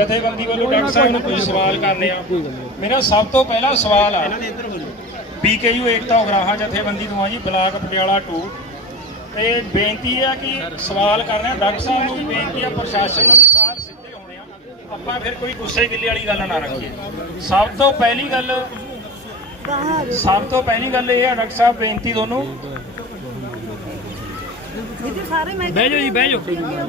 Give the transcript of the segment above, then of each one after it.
ਜਥੇਬੰਦੀ ਵੱਲੋਂ ਡਾਕਟਰ ਸਾਹਿਬ ਨੂੰ ਕੁਝ ਸਵਾਲ ਕਰਨੇ ਆ। ਮੇਰਾ ਸਭ ਤੋਂ ਪਹਿਲਾ ਸਵਾਲ ਆ। ਬੀਕੇਯੂ ਏਕਤਾ ਉਗਰਾਹਾਂ ਜਥੇਬੰਦੀ ਤੋਂ ਆ ਜੀ, ਬਲਾਕ ਪਟਿਆਲਾ 2 ਤੇ ਬੇਨਤੀ ਹੈ ਕਿ ਸਵਾਲ ਕਰਨੇ ਡਾਕਟਰ ਸਾਹਿਬ ਨੂੰ ਵੀ ਬੇਨਤੀ ਹੈ ਪ੍ਰਸ਼ਾਸਨ ਨੂੰ ਵੀ ਸਵਾਲ ਸਿੱਧੇ ਹੋਣੇ ਆ। ਆਪਾਂ ਫਿਰ ਕੋਈ ਗੁੱਸੇ ਗਿੱਲੇ ਵਾਲੀ ਗੱਲ ਨਾ ਰੱਖੀਏ। ਸਭ ਤੋਂ ਪਹਿਲੀ ਗੱਲ ਸਭ ਤੋਂ ਪਹਿਲੀ ਗੱਲ ਇਹ ਹੈ ਡਾਕਟਰ ਸਾਹਿਬ, ਬੇਨਤੀ ਤੁਹਾਨੂੰ ਬਹਿ ਜਾਓ ਜੀ, ਬਹਿ ਜਾਓ।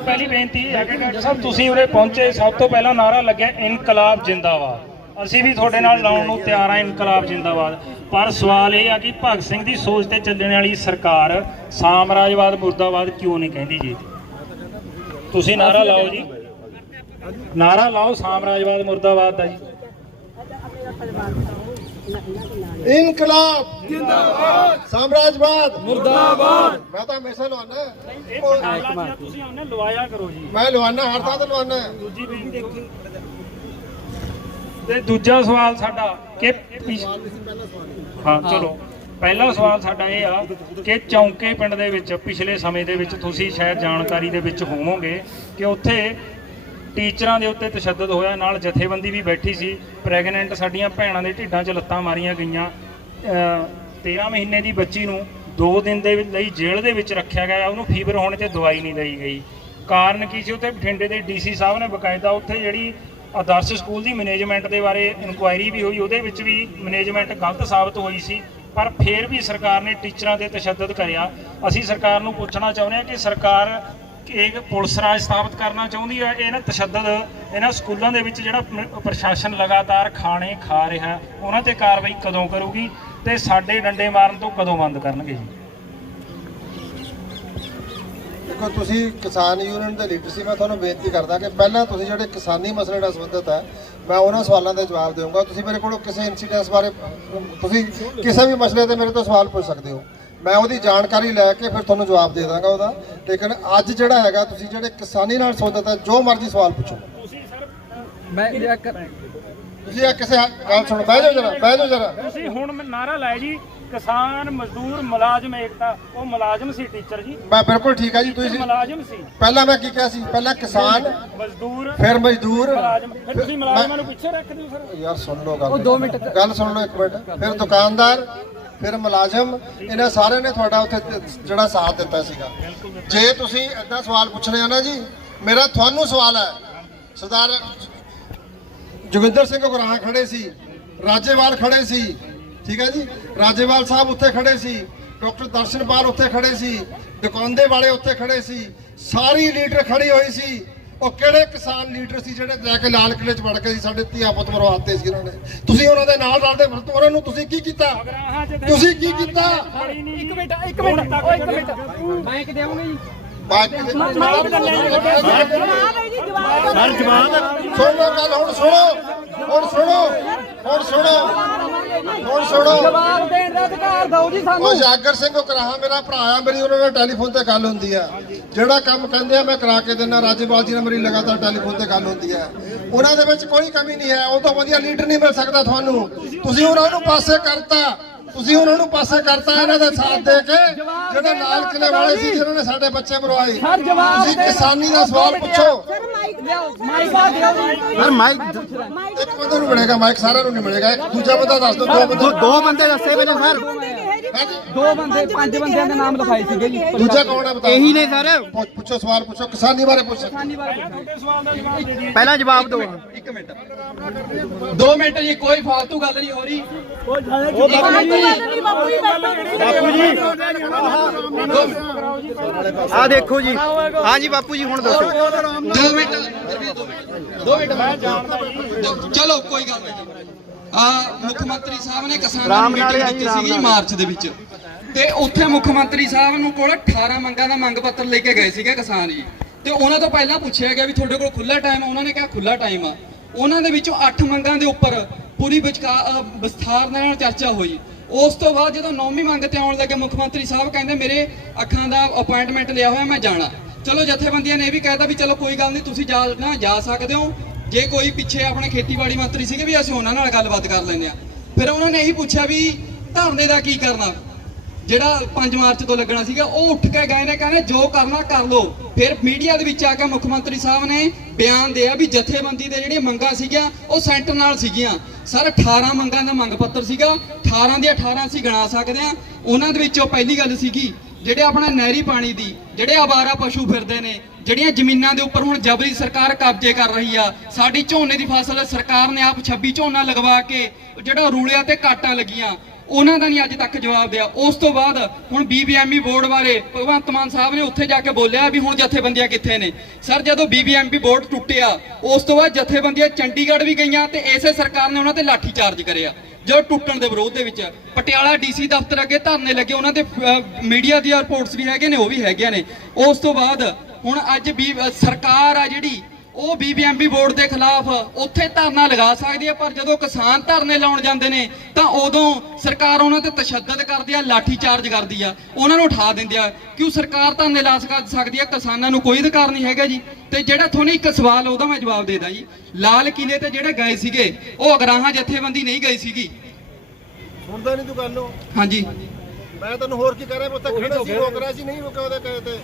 ਪਹਿਲੀ ਬੇਨਤੀ ਹੈ ਕਿ ਡਾਕਟਰ ਸਾਹਿਬ ਤੁਸੀਂ ਉਰੇ ਪਹੁੰਚੇ, ਸਭ ਤੋਂ ਪਹਿਲਾਂ ਨਾਰਾ ਲੱਗਿਆ ਇਨਕਲਾਬ ਜਿੰਦਾਬਾਦ। ਅਸੀਂ ਵੀ ਤੁਹਾਡੇ ਨਾਲ ਲਾਉਣ ਨੂੰ ਤਿਆਰ ਹਾਂ, ਇਨਕਲਾਬ ਜਿੰਦਾਬਾਦ। ਪਰ ਸਵਾਲ ਇਹ ਆ ਕਿ ਭਗਤ ਸਿੰਘ ਦੀ ਸੋਚ ਤੇ ਚੱਲਣ ਵਾਲੀ ਸਰਕਾਰ ਸਾਮਰਾਜਵਾਦ, ਮੁਰਦਾਬਾਦ ਕਿਉਂ ਨਹੀਂ ਕਹਿੰਦੀ ਜੀ? ਤੁਸੀਂ ਨਾਰਾ ਲਾਓ ਜੀ। ਨਾਰਾ ਲਾਓ, ਸਾਮਰਾਜਵਾਦ, ਮੁਰਦਾਬਾਦ ਦਾ ਜੀ। ਇਨਕਲਾਬ। ਜਿੰਦਾਬਾਦ। ਸਾਮਰਾਜਵਾਦ। ਮੁਰਦਾਬਾਦ। ਮੈਂ ਤਾਂ ਹਮੇਸ਼ਾ ਲਵਾਨਾ ਤੁਸੀਂ ਉਹਨੇ ਲਵਾਇਆ ਕਰੋ ਜੀ। ਮੈਂ ਲਵਾਨਾ ਹਰ ਥਾਂ ਤੇ ਲਵਾਨਾ ਦੂਜੀ ਬੇਨਤੀ ਦੇਖੋ। ਤੇ ਦੂਜਾ ਸਵਾਲ ਸਾਡਾ ਕਿ ਹਾਂ ਚਲੋ। ਪਹਿਲਾ ਸਵਾਲ ਸਾਡਾ ਇਹ ਆ ਕਿ ਚੌਂਕੇ ਪਿੰਡ ਦੇ ਵਿੱਚ ਪਿਛਲੇ ਸਮੇਂ ਦੇ ਵਿੱਚ ਤੁਸੀਂ ਸ਼ਾਇਦ ਜਾਣਕਾਰੀ ਦੇ ਵਿੱਚ ਹੋਵੋਗੇ ਕਿ ਉੱਥੇ ਟੀਚਰਾਂ ਦੇ ਉੱਤੇ ਤਸ਼ੱਦਦ ਹੋਇਆ। ਨਾਲ ਜਥੇਬੰਦੀ ਵੀ ਬੈਠੀ ਸੀ। ਪ੍ਰੈਗਨੈਂਟ ਸਾਡੀਆਂ ਭੈਣਾਂ ਦੇ ਢਿੱਡਾਂ 'ਚ ਲੱਤਾਂ ਮਾਰੀਆਂ ਗਈਆਂ। ਅਹ 13 ਮਹੀਨੇ ਦੀ ਬੱਚੀ ਨੂੰ 2 ਦਿਨ ਦੇ ਲਈ ਜੇਲ੍ਹ ਦੇ ਵਿੱਚ ਰੱਖਿਆ ਗਿਆ। ਉਹਨੂੰ ਫੀਵਰ ਹੋਣ ਤੇ ਦਵਾਈ ਨਹੀਂ ਦਈ ਗਈ। ਕਾਰਨ ਕੀ ਸੀ? ਉੱਥੇ ਬਠਿੰਡੇ ਦੇ ਡੀਸੀ ਸਾਹਿਬ ਨੇ ਬਕਾਇਦਾ ਉੱਥੇ ਜਿਹੜੀ ਆਦਰਸ਼ ਸਕੂਲ ਦੀ ਮੈਨੇਜਮੈਂਟ ਦੇ ਬਾਰੇ ਇਨਕੁਆਇਰੀ ਵੀ ਹੋਈ। ਉਹਦੇ ਵਿੱਚ ਵੀ ਮੈਨੇਜਮੈਂਟ ਗਲਤ ਸਾਬਤ ਹੋਈ ਸੀ। ਪਰ ਫਿਰ ਵੀ ਸਰਕਾਰ ਨੇ ਟੀਚਰਾਂ ਤੇ ਤਸ਼ੱਦਦ ਕਰਿਆ। ਅਸੀਂ ਸਰਕਾਰ ਨੂੰ ਪੁੱਛਣਾ ਚਾਹੁੰਦੇ ਹਾਂ ਕਿ ਸਰਕਾਰ ਇਹ ਪੁਲਿਸ ਰਾਜ ਸਥਾਪਿਤ ਕਰਨਾ ਚਾਹੁੰਦੀ ਹੈ ਇਹ ਨਾ ਤਸ਼ੱਦਦ ਇਹਨਾਂ ਸਕੂਲਾਂ ਦੇ ਵਿੱਚ ਜਿਹੜਾ ਪ੍ਰਸ਼ਾਸਨ ਲਗਾਤਾਰ ਖਾਣੇ ਖਾ ਰਿਹਾ, ਉਹਨਾਂ ਤੇ ਕਾਰਵਾਈ ਕਦੋਂ ਕਰੂਗੀ ਤੇ ਸਾਡੇ ਡੰਡੇ ਮਾਰਨ ਤੋਂ ਕਦੋਂ ਬੰਦ ਕਰਨਗੇ ਜੀ? ਦੇਖੋ, ਤੁਸੀਂ ਕਿਸਾਨ ਯੂਨੀਅਨ ਦੇ ਲੀਡਰ ਸੀ, ਮੈਂ ਤੁਹਾਨੂੰ ਬੇਨਤੀ ਕਰਦਾ ਕਿ ਪਹਿਲਾਂ ਤੁਸੀਂ ਜਿਹੜੇ ਕਿਸਾਨੀ ਮਸਲੇ ਨਾਲ ਸੰਬੰਧਿਤ ਹੈ ਮੈਂ ਉਹਨਾਂ ਸਵਾਲਾਂ ਦੇ ਜਵਾਬ ਦੇਵਾਂਗਾ। ਤੁਸੀਂ ਮੇਰੇ ਕੋਲੋਂ ਕਿਸੇ ਇਨਸੀਡੈਂਸ ਬਾਰੇ ਤੁਸੀਂ ਕਿਸੇ ਵੀ ਮਸਲੇ ਤੇ ਮੇਰੇ ਤੋਂ ਸਵਾਲ ਪੁੱਛ ਸਕਦੇ ਹੋ। ਮੈਂ ਉਹਦੀ ਜਾਣਕਾਰੀ ਲੈ ਕੇ ਫਿਰ ਤੁਹਾਨੂੰ ਜਵਾਬ ਦੇ ਦਾਂਗਾ ਉਹਦਾ। ਲੇਕਿਨ ਅੱਜ ਜਿਹੜਾ ਹੈਗਾ ਤੁਸੀਂ ਜਿਹੜੇ ਕਿਸਾਨੀ ਨਾਲ ਸੰਬੰਧਿਤ ਹੈ ਜੋ ਮਰਜ਼ੀ ਸਵਾਲ ਪੁੱਛੋ। ਤੁਸੀਂ ਸਰ ਮੈਂ ਇਹ ਕਰ ਤੁਸੀਂ ਇਹ ਕਿਸੇ ਗੱਲ ਸੁਣੋ ਬਹਿ ਜਾਓ ਜਰਾ ਬਹਿ ਜਾਓ ਜਰਾ। ਤੁਸੀਂ ਹੁਣ ਮੈਂ ਨਾਰਾ ਲਾਇਆ ਜੀ ਕਿਸਾਨ ਮਜ਼ਦੂਰ ਮੁਲਾਜ਼ਮ ਏਕਤਾ। ਉਹ ਮੁਲਾਜ਼ਮ ਸੀ ਟੀਚਰ ਜੀ। ਮੈਂ ਬਿਲਕੁਲ ਠੀਕ ਹੈ ਜੀ ਤੁਸੀਂ ਮੁਲਾਜ਼ਮ ਸੀ। ਪਹਿਲਾਂ ਮੈਂ ਕੀ ਕਿਹਾ ਸੀ? ਪਹਿਲਾਂ ਕਿਸਾਨ ਮਜ਼ਦੂਰ ਫਿਰ ਮਜ਼ਦੂਰ। ਮੁਲਾਜ਼ਮ। ਫਿਰ ਤੁਸੀਂ ਮੁਲਾਜ਼ਮਾਂ ਨੂੰ ਪਿੱਛੇ ਰੱਖ ਦਿਓ ਸਰ। ਯਾਰ ਸੁਣ ਲਓ ਗੱਲ ਉਹ ਦੋ ਮਿੰਟ। ਗੱਲ ਸੁਣ ਲਓ ਇੱਕ ਮਿੰਟ। ਫਿਰ ਦੁਕਾਨਦਾਰ ਫਿਰ ਮੁਲਾਜ਼ਮ ਇਹਨਾਂ ਸਾਰਿਆਂ ਨੇ ਤੁਹਾਡਾ ਉੱਥੇ ਜਿਹੜਾ ਸਾਥ ਦਿੱਤਾ ਸੀਗਾ। ਜੇ ਤੁਸੀਂ ਏਦਾਂ ਸਵਾਲ ਪੁੱਛਣੇ ਆ ਨਾ ਜੀ, ਮੇਰਾ ਤੁਹਾਨੂੰ ਸਵਾਲ ਹੈ। ਸਰਦਾਰ ਜੋਗਿੰਦਰ ਸਿੰਘ ਗੁਰਾਹਾਂ ਖੜੇ ਸੀ, ਰਾਜੇਵਾਲ ਖੜੇ ਸੀ, ਠੀਕ ਹੈ ਜੀ? ਰਾਜੇਵਾਲ ਸਾਹਿਬ ਉੱਥੇ ਖੜੇ ਸੀ, ਡਾਕਟਰ ਦਰਸ਼ਨਪਾਲ ਉੱਥੇ ਖੜੇ ਸੀ ਦੁਕਾਨਦੇ ਵਾਲੇ ਉੱਥੇ ਖੜੇ ਸੀ, ਸਾਰੀ ਲੀਡਰ ਖੜੀ ਹੋਈ ਸੀ। ਉਹ ਕਿਹੜੇ ਕਿਸਾਨ ਲੀਡਰ ਸੀ ਜਿਹੜੇ ਲੈ ਕੇ ਲਾਲ ਕਿਲੇ 'ਚ ਵੜ ਕੇ ਸੀ ਸਾਡੇ ਧੀਆ ਪੁੱਤ ਮਰਵਾਤੇ ਸੀ ਉਹਨਾਂ ਨੇ? ਤੁਸੀਂ ਉਹਨਾਂ ਦੇ ਨਾਲ ਰਲਦੇ ਫਿਰਦੇ ਉਹਨਾਂ ਨੂੰ ਤੁਸੀਂ ਕੀ ਕੀਤਾ? ਤੁਸੀਂ ਕੀ ਕੀਤਾ? ਇੱਕ ਮਿੰਟ ਇੱਕ ਮਿੰਟ ਓ ਇੱਕ ਮਿੰਟ। ਮੈਂ ਕਿ ਦੇਵਾਂਗਾ ਜੀ। ਬਾਕੀ ਦੇ ਜਵਾਬ ਹੈ ਜੀ ਜਵਾਬ ਸੁਣੋ ਗੱਲ ਹੁਣ ਸੁਣੋ ਹੁਣ ਸੁਣੋ ਹੁਣ ਸੁਣੋ। ਹੁਣ ਸੁਣੋ। ਜਵਾਬ ਦੇਣ ਦਾ ਅਧਿਕਾਰ ਦਿਓ ਜੀ ਉਹ ਜਾਗਰ ਸਿੰਘ ਉਕਰਾਹਾ ਮੇਰਾ ਭਰਾ ਆ ਮੇਰੀ ਉਹਨਾਂ ਨਾਲ ਟੈਲੀਫੋਨ ਤੇ ਗੱਲ ਹੁੰਦੀ ਆ। ਜਿਹੜਾ ਕੰਮ ਕਹਿੰਦੇ ਆ ਮੈਂ ਕਰਾ ਕੇ ਦਿੰਦਾ ਰਾਜੇਵਾਲ ਜੀ ਨਾਲ ਮੇਰੀ ਲਗਾਤਾਰ ਟੈਲੀਫੋਨ ਤੇ ਗੱਲ ਹੁੰਦੀ ਆ। ਉਹਨਾਂ ਦੇ ਵਿੱਚ ਕੋਈ ਕਮੀ ਨਹੀਂ ਹੈ ਉਹ ਤੋਂ ਵਧੀਆ ਲੀਡਰ ਨਹੀਂ ਮਿਲ ਸਕਦਾ ਤੁਹਾਨੂੰ। ਤੁਸੀਂ ਉਹਨਾਂ ਨੂੰ ਪਾਸੇ ਕਰਤਾ ਤੁਸੀਂ ਉਹਨਾਂ ਨੂੰ ਪਾਸੇ ਕਰਤਾ ਇਹਨਾਂ ਦਾ ਸਾਥ ਦੇ ਕੇ ਜਿਹੜੇ ਲਾਲ ਕਿਲੇ ਵਾਲੇ ਸੀ ਜਿਨ੍ਹਾਂ ਨੇ ਸਾਡੇ ਬੱਚੇ ਮਰਵਾਏ। ਤੁਸੀਂ ਕਿਸਾਨੀ ਦਾ ਸਵਾਲ ਪੁੱਛੋ। ਸਰ ਮਾਈਕ ਇੱਕ ਬੰਦੇ ਨੂੰ ਮਿਲੇਗਾ ਮਾਈਕ ਸਾਰਿਆਂ ਨੂੰ ਨਹੀਂ ਮਿਲੇਗਾ। ਇੱਕ ਦੂਜਾ ਬੰਦਾ ਦੱਸ ਦਿਓ ਦੋ ਬੰਦੇ ਦੋ ਬੰਦੇ ਦੱਸੇ ਪਹਿਲਾਂ ਸਰ। ਦੋ ਬੰਦੇ ਪੰਜ ਬੰਦਿਆਂ ਦੇ ਨਾਮ ਲਿਖਾਏ ਸੀਗੇ ਜੀ ਦੂਜਾ ਕੌਣ ਹੈ ਬਤਾਓ ਇਹੀ ਨੇ ਸਰ। ਪੁੱਛ- ਪੁੱਛੋ ਸਵਾਲ ਪੁੱਛੋ ਕਿਸਾਨੀ ਬਾਰੇ ਪੁੱਛੋ। ਕਿਸਾਨੀ ਬਾਰੇ ਪੁੱਛੋ। ਤੁਹਾਡੇ ਸਵਾਲ ਦਾ ਜਵਾਬ ਦੇ ਦਈਏ ਪਹਿਲਾਂ ਜਵਾਬ ਦਿਓ। ਦੋ ਮਿੰਟ ਜੀ ਕੋਈ ਫालतू ਗੱਲ ਨਹੀਂ ਹੋ ਰਹੀ। ਬਾਪੂ ਜੀ ਬਾਪੂ ਜੀ। ਆ ਦੇਖੋ ਜੀ। ਹਾਂ ਜੀ ਬਾਪੂ ਜੀ ਹੁਣ ਦੱਸੋ। ਦੋ ਮਿੰਟ। ਦੋ ਮਿੰਟ। ਮੈਂ ਜਾਣਦਾ ਚਲੋ ਕੋਈ ਗੱਲ ਨਹੀਂ। ਆ ਮੁੱਖ ਮੰਤਰੀ ਸਾਹਿਬ ਨੇ ਕਿਸਾਨਾਂ ਨੂੰ ਮੀਟਿੰਗ ਦਿੱਤੀ ਸੀਗੀ ਮਾਰਚ ਦੇ ਵਿੱਚ। ਤੇ ਉੱਥੇ ਮੁੱਖ ਮੰਤਰੀ ਸਾਹਿਬ ਨੂੰ ਕੋਲ 18 ਮੰਗਾਂ ਦਾ ਮੰਗ ਪੱਤਰ ਲੈ ਕੇ ਗਏ ਸੀਗੇ ਕਿਸਾਨ ਜੀ। ਤੇ ਉਹਨਾਂ ਤੋਂ ਪਹਿਲਾਂ ਪੁੱਛਿਆ ਗਿਆ ਵੀ ਤੁਹਾਡੇ ਕੋਲ ਖੁੱਲਾ ਟਾਈਮ ਉਹਨਾਂ ਨੇ ਕਿਹਾ ਖੁੱਲਾ ਟਾਈਮ ਆ। ਉਹਨਾਂ ਦੇ ਵਿੱਚੋਂ 8 ਮੰਗਾਂ ਦੇ ਉੱਪਰ ਪੂਰੀ ਵਿਚਕਾ- ਅ, ਵਿਸਥਾਰ ਨਾਲ ਚਰਚਾ ਹੋਈ। ਉਸ ਤੋਂ ਬਾਅਦ ਜਦੋਂ ਨੌਵੀਂ ਮੰਗ ਤੇ ਆਉਣ ਲੱਗੇ ਮੁੱਖ ਮੰਤਰੀ ਸਾਹਿਬ ਕਹਿੰਦੇ ਮੇਰੇ ਅੱਖਾਂ ਦਾ ਅਪਾਇੰਟਮੈਂਟ ਲਿਆ ਹੋਇਆ ਮੈਂ ਜਾਣਾ। ਚਲੋ ਜਥੇਬੰਦੀਆਂ ਨੇ ਇਹ ਵੀ ਕਹਿਤਾ ਵੀ ਚਲੋ ਕੋਈ ਗੱਲ ਨਹੀਂ ਤੁਸੀਂ ਜਾ ਨਾ ਜਾ ਸਕਦੇ ਹੋ। ਜੇ ਕੋਈ ਪਿੱਛੇ ਆਪਣੇ ਖੇਤੀਬਾੜੀ ਮੰਤਰੀ ਸੀਗੇ ਵੀ ਅਸੀਂ ਉਹਨਾਂ ਨਾਲ ਗੱਲਬਾਤ ਕਰ ਲੈਂਦੇ ਆ ਫਿਰ ਉਹਨਾਂ ਨੇ ਇਹੀ ਪੁੱਛਿਆ ਵੀ ਧਰਨੇ ਦਾ ਕੀ ਕਰਨਾ? ਜਿਹੜਾ 5 ਮਾਰਚ ਤੋਂ ਲੱਗਣਾ ਸੀਗਾ, ਉਹ ਉੱਠ ਕੇ ਗਏ ਨੇ, ਕਹਿੰਦੇ ਜੋ ਕਰਨਾ ਕਰ ਲੋ ਫਿਰ ਮੀਡੀਆ ਦੇ ਵਿੱਚ ਆ ਕੇ ਮੁੱਖ ਮੰਤਰੀ ਸਾਹਿਬ ਨੇ ਬਿਆਨ ਦਿਆ ਵੀ ਜਥੇਬੰਦੀ ਦੇ ਜਿਹੜੀਆਂ ਮੰਗਾਂ ਸੀਗੀਆਂ, ਉਹ ਸੈਂਟਰ ਨਾਲ ਸੀਗੀਆਂ। ਸਰ 18 ਮੰਗਾਂ ਦਾ ਮੰਗ ਪੱਤਰ ਸੀਗਾ 18 ਦੀਆਂ 18 ਅਸੀਂ ਗਣਾ ਸਕਦੇ ਆ ਉਹਨਾਂ ਦੇ ਵਿੱਚੋਂ ਪਹਿਲੀ ਗੱਲ ਸੀਗੀ, ਜਿਹੜੇ ਆਪਣਾ ਨਹਿਰੀ ਪਾਣੀ ਦੀ, ਜਿਹੜੇ ਆਵਾਰਾ ਪਸ਼ੂ ਫਿਰਦੇ ਨੇ ਜਿਹੜੀਆਂ ਜ਼ਮੀਨਾਂ ਦੇ ਉੱਪਰ ਹੁਣ ਜਬਰੀ ਸਰਕਾਰ ਕਬਜ਼ੇ ਕਰ ਰਹੀ ਆ, ਸਾਡੀ ਝੋਨੇ ਦੀ ਫਸਲ ਸਰਕਾਰ ਨੇ ਆਪ 26 ਝੋਨਾ ਲਗਵਾ ਕੇ ਜਿਹੜਾ ਰੂਲਿਆਂ ਤੇ ਕਾਟਾਂ ਲੱਗੀਆਂ, ਉਹਨਾਂ ਦਾ ਨਹੀਂ ਅੱਜ ਤੱਕ ਜਵਾਬ ਦਿਆ। ਉਸ ਤੋਂ ਬਾਅਦ ਹੁਣ ਬੀਬੀਐਮਬੀ ਬੋਰਡ ਬਾਰੇ ਭਗਵੰਤ ਮਾਨ ਸਾਹਿਬ ਨੇ ਉੱਥੇ ਜਾ ਕੇ ਬੋਲਿਆ ਵੀ ਹੁਣ ਜਥੇਬੰਦੀਆਂ ਕਿੱਥੇ ਨੇ। ਸਰ, ਜਦੋਂ ਬੀਬੀਐਮਬੀ ਬੋਰਡ ਟੁੱਟਿਆ, ਉਸ ਤੋਂ ਬਾਅਦ ਜਥੇਬੰਦੀਆਂ ਚੰਡੀਗੜ੍ਹ ਵੀ ਗਈਆਂ ਤੇ ਇਸੇ ਸਰਕਾਰ ਨੇ ਉਹਨਾਂ ਤੇ ਲਾਠੀ ਚਾਰਜ ਕਰਿਆ, ਜੋ ਟੁੱਟਣ ਦੇ ਵਿਰੋਧ ਦੇ ਵਿੱਚ। ਪਟਿਆਲਾ ਡੀਸੀ ਦਫ਼ਤਰ ਅੱਗੇ ਧਰਨੇ ਲੱਗੇ, ਉਹਨਾਂ ਦੇ ਮੀਡੀਆ ਦੀਆਂ ਰਿਪੋਰਟਸ ਵੀ ਹੈਗੇ ਨੇ, ਉਹ ਵੀ ਹੈਗੀਆਂ ਨੇ। ਉਸ ਤੋਂ ਬਾਅਦ ਹੁਣ ਅੱਜ ਵੀ ਸਰਕਾਰ ਆ ਜਿਹੜੀ ਉਹ ਬੀਬੀਐਮਬੀ ਬੋਰਡ ਦੇ ਖਿਲਾਫ ਉੱਥੇ ਧਰਨਾ ਲਗਾ ਸਕਦੀ ਹੈ ਪਰ ਜਦੋਂ ਕਿਸਾਨ ਧਰਨੇ ਲਾਉਣ ਜਾਂਦੇ ਨੇ ਤਾਂ ਉਦੋਂ ਸਰਕਾਰ ਉਹਨਾਂ ਤੇ ਤਸ਼ੱਦਦ ਕਰਦੀ ਆ ਲਾਠੀ ਚਾਰਜ ਕਰਦੀ ਆ ਉਹਨਾਂ ਨੂੰ ਉਠਾ ਦਿੰਦੀ ਆ। ਕਿਉਂ ਸਰਕਾਰ ਧਰਨੇ ਲਾ ਸਕ- ਸਕਦੀ ਆ? ਕਿਸਾਨਾਂ ਨੂੰ ਕੋਈ ਅਧਿਕਾਰ ਨਹੀਂ ਹੈਗਾ ਜੀ। ਤੇ ਜਿਹੜਾ ਤੁਹਾਨੂੰ ਇੱਕ ਸਵਾਲ ਉਹਦਾ ਮੈਂ ਜਵਾਬ ਦੇ ਦਾਂ ਜੀ। ਲਾਲ ਕਿਲੇ ਤੇ ਜਿਹੜੇ ਗਏ ਸੀਗੇ ਉਹ ਅਗਰਾਹਾਂ ਜਥੇਬੰਦੀ ਨਹੀਂ ਗਈ ਸੀਗੀ। ਸੁਣਦਾ ਨਹੀਂ ਤੂੰ ਗੱਲ ਨੂੰ? ਹਾਂਜੀ। ਮੈਂ ਤੈਨੂੰ ਹੋਰ ਕੀ ਕਰ ਰਿਹਾ ਮੈਂ ਉੱਥੇ ਖੜਾ ਸੀ ਰੋਕ ਰਿਹਾ ਸੀ ਨਹੀਂ ਰੁਕਿਆ ਉਹਦੇ ਕਹੇ ਤੇ।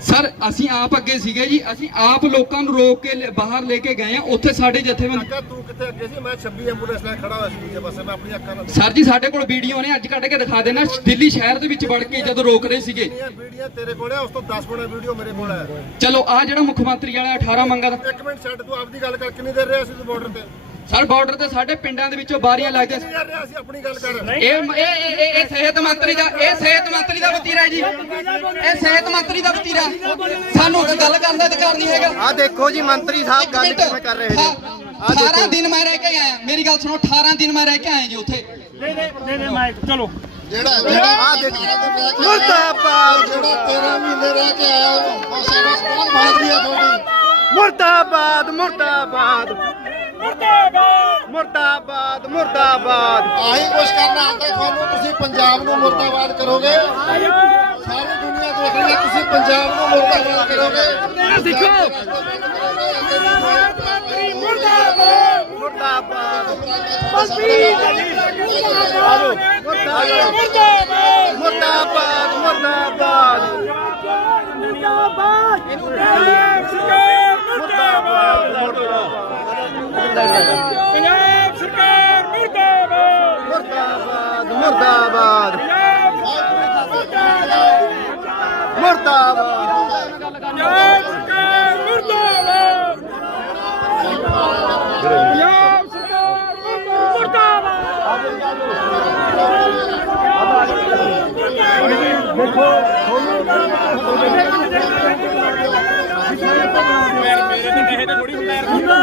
ਸਰ ਅਸੀਂ ਆਪ ਅੱਗੇ ਸੀਗੇ ਜੀ। ਅਸੀਂ ਆਪ ਲੋਕਾਂ ਨੂੰ ਰੋਕ ਕੇ ਲੈ- ਬਾਹਰ ਲੈ ਕੇ ਗਏ ਆ। ਉੱਥੇ ਸਾਡੇ ਜਥੇਬੰਦੀ ਲੱਗਾ ਤੂੰ ਕਿੱਥੇ ਅੱਗੇ ਸੀ? ਮੈਂ 26 ਐਂਬੂਲੈਂਸ ਲੈ ਖੜਾ ਹੋਇਆ ਸੀ ਦੂਜੇ ਪਾਸੇ। ਮੈਂ ਆਪਣੀ ਅੱਖਾਂ ਨਾਲ ਸਰ ਜੀ ਸਾਡੇ ਕੋਲ ਵੀਡੀਓ ਨੇ। ਅੱਜ ਕੱਢ ਕੇ ਦਿਖਾ ਦੇਣਾ। ਦਿੱਲੀ ਸ਼ਹਿਰ ਦੇ ਵਿੱਚ ਵੜ ਕੇ ਜਦੋਂ ਰੋਕ ਰਹੇ ਸੀਗੇ। ਇਹ ਵੀਡੀਓ ਤੇਰੇ ਕੋਲ ਹੈ ਉਸ ਤੋਂ 10 ਗੁਣਾ ਵੀਡੀਓ ਮੇਰੇ ਕੋਲ ਹੈ ਚਲੋ ਆ ਜਿਹੜਾ ਮੁੱਖ ਮੰਤਰੀ ਵਾਲਾ 18 ਮੰਗਾ ਦਾ ਇੱਕ ਮਿੰਟ ਛੱਡ। ਤੂੰ ਆਪਦੀ ਗੱਲ ਕਰ। ਕਿੰਨੀ ਦੇਰ ਰਿਹਾ ਸੀ ਤੂੰ ਬਾਰਡਰ ਤੇ? ਸਰ ਬਾਰਡਰ ਤੇ ਸਾਡੇ ਪਿੰਡਾਂ ਦੇ ਵਿੱਚੋਂ ਬਾਰੀਆਂ ਲੱਗਦੀਆਂ ਕਿੰਨੀ ਦੇਰ ਰਿਹਾ ਸੀ? ਆਪਣੀ ਗੱਲ ਕਰ। ਇਹ ਇਹ ਇਹ- ਸਿਹਤ ਮੰਤਰੀ ਦਾ ਇਹ ਸਿਹਤ ਮੰਤਰੀ ਦਾ ਵਤੀਰਾ ਹੈ ਜੀ। ਇਹ ਸਿਹਤ ਮੰਤਰੀ ਦਾ ਵਤੀਰਾ ਸਾਨੂੰ ਕੋਈ ਗੱਲ ਕਰਨ ਦਾ ਅਧਿਕਾਰ ਨਹੀਂ ਹੈਗਾ। ਆ ਦੇਖੋ ਜੀ ਮੰਤਰੀ ਸਾਹਿਬ ਗੱਲ ਕਿਵੇਂ ਕਰ ਰਹੇ ਨੇ? ਹਾਂ, 18 ਦਿਨ ਮੈਂ ਰਹਿ ਕੇ ਆਇਆ। ਮੇਰੀ ਗੱਲ ਸੁਣੋ 18 ਦਿਨ ਮੈਂ ਰਹਿ ਕੇ ਆਇਆ ਜੀ ਉੱਥੇ। ਦੇ ਦੇ ਦੇ ਦੇ ਮਾਈਕ ਚਲੋ। ਜਿਹੜਾ ਜਿਹੜਾ ਆ ਦੇਖੋ। ਮੁਰਦਾਬਾਦ। ਜਿਹੜਾ 13 ਮਹੀਨੇ ਰਹਿ ਕੇ ਆਇਆ। ਉਹ ਉਹ ਸੇਵਾ ਬਹੁਤ ਭਾਗਦੀ ਆ ਤੁਹਾਡੀ। ਮੁਰਦਾਬਾਦ ਮੁਰਦਾਬਾਦ। ਮੁਰਦਾਬਾਦ ਮੁਰਦਾਬਾਦ। ਆਹੀ ਕੁਛ ਕਰਨਾ ਆਉਂਦਾ ਤੁਹਾਨੂੰ ਤੁਸੀਂ ਪੰਜਾਬ ਨੂੰ ਮੁਰਦਾਬਾਦ ਕਰੋਗੇ। ਸਾਰੀ ਦੁਨੀਆ ਦੇਖ ਰਹੀ ਹੈ ਤੁਸੀਂ ਪੰਜਾਬ ਨੂੰ ਮੁਰਦਾਬਾਦ ਕਰੋਗੇ। ਸਿੱਖੋ ਮੁਰਦਾਬਾਦ। ਮੁਰਦਾਬਾਦ ਮੁਰਦਾਬਾਦ। ਮੁਰਦਾਬਾਦ। ਮੁਰਦਾਬਾਦ ਮੁਰਦਾਬਾਦ ਮੁਰਦਾਬਾਦ। ਪੰਜਾਬ ਸਰਕਾਰ ਮੁਰਦਾਬਾਦ। ਮੁਰਦਾਬਾਦ ਮੁਰਦਾਬਾਦ। ਮੁਰਦਾਬਾਦ। ਪੰਜਾਬ ਸਰਕਾਰ ਮੁਰਦਾਬਾਦ। ਪੰਜਾਬ ਸਰਕਾਰ ਮੁਰਦਾਬਾਦ। ਦੇਖੋ ਤੁਹਾਨੂੰ ਮੇਰੇ ਤੇ ਕਹੇ ਤੇ ਥੋੜੀ ਹੁੰਦਾ